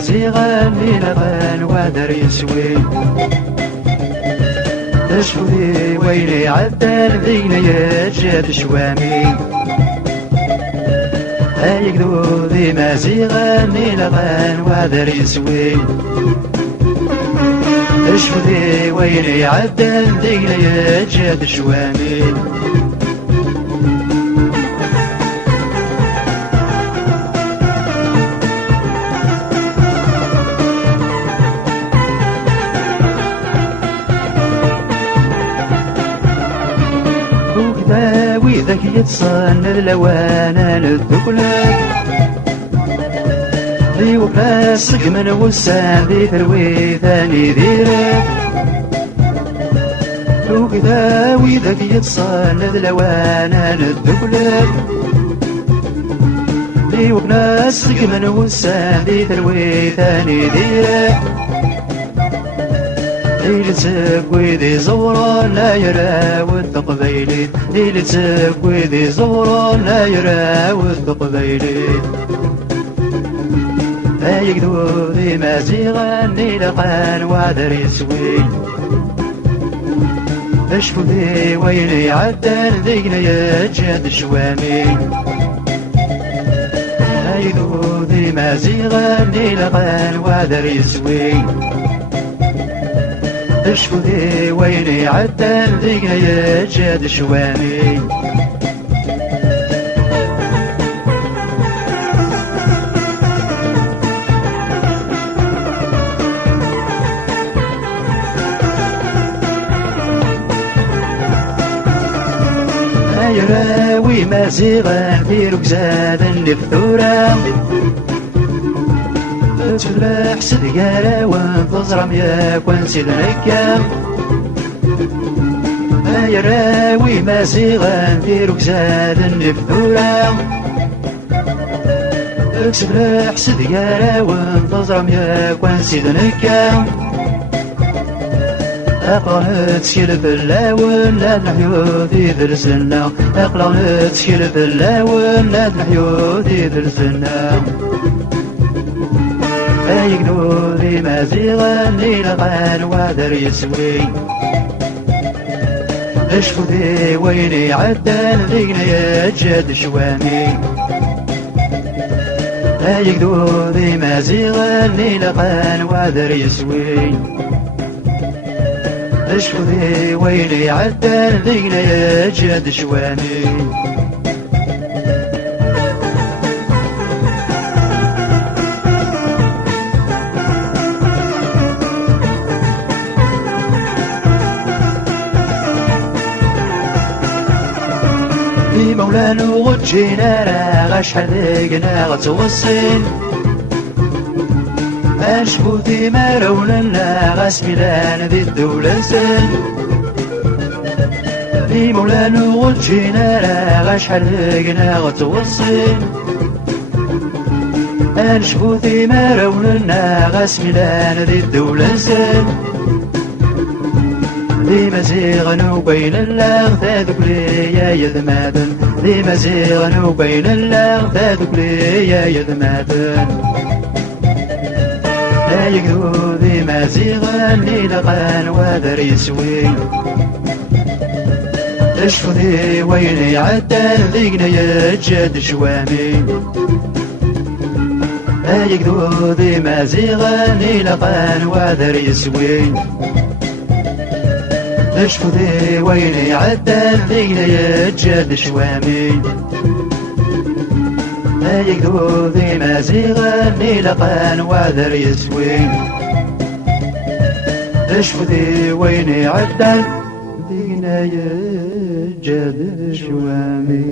مازيغا لينا غان وادر يسوي تشفي ويلي عدال ذينا يجاد شوامي هايك ذي مازيغا لينا غان وادر يسوي تشفي ويلي عدال ذينا يجاد شوامي وإذاك يتصن اللوانا للدقلات ذي وفاسق من وسان ذي ثروي ثاني ذيرات وكذا وإذاك يتصن اللوانا للدقلات ذي وفاسق من وسان ذي ثروي ثاني ذيرات ليلة ساقوي ذي زورا لا يرى والتقبيلين ليلة ساقوي ذي زورا لا يرى والتقبيلين هايقدو ذي مازيغا ليلة قان وعذر يسوي اشفو ذي ويلي عدال ذيقنا يجاد شوامي هايقدو ذي مازيغا ليلة قان وعذر يسوي اشفو ذي ويلي عدال ذيقنا يجاد شوامي يراوي مازيغا في ركزاد النفثورة تفلح سدقارة وانتظرم ياك وانسيد نكا يراوي مازيغا في ركزاد النفثورة تفلح سدقارة وانتظرم ياك وانسيد نكا أقلعت تشيل باللاون لا نحيو ذي ذرسنا أقلعت تشيل باللاون لا نحيو ذي ذرسنا أيقنو ذي مازيغا لينا غان وعذر يسوي اشفو ذي ويني عدال ذيقنا يجاد شوامي أيقنو ذي مازيغا لينا غان وعذر يسوي اشفو ذي ويلي عدال ذيقنا يجاد شوامي في مولانو غجينا راه شحال ذيقنا غتوصين أشبو ذي مرونا غاسميلان ذي الدولة سن ذي مولانو غجينا راه شحال ذيقنا غتوصين أشبو ذي مرونا غاسميلان ذي الدولة سن ذي مزيغ بين الله ذاذك لي يا يذمادن ذي مزيغ بين الله ذاذك لي يا يذمادن يقدو ذي مازيغا ليلة قان وذر يسوي اشفو ذي ويني عدال ذيقنا يجاد شوامي يقدو ذي مازيغا ليلة قان وذر يسوي اشفو ذي ويني عدال ذيقنا يجاد شوامي يقدو ذي مازيغا ليلة قان وعذر يسوي اشفو ذي ويني عدال ذيقنا يجاد شوامي